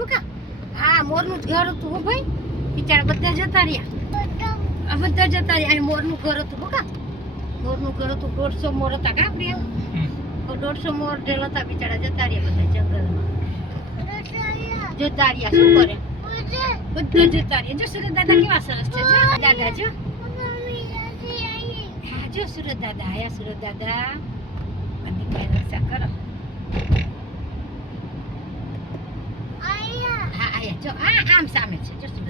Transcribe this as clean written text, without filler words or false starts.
બકા હા મોરનું ઘર હતું હો ભાઈ બિચારા બધા જતા રહ્યા બધા જતા રહ્યા અને મોરનું ઘર હતું બકા મોરનું ઘર હતું 150 મોર હતા કા પ્રિય 150 મોર ઢેલ હતા બિચારા જતા રહ્યા બધા જંગલમાં જતા રહ્યા શું કરે બધા જતા રહ્યા જો સુરત દાદા કેવા સરસ છે જો દાદા જો હા જો સુરત દાદા આયા સુરત દાદા અને રક્ષા કરો હા આયા જો આમ સામે છે જો સુરત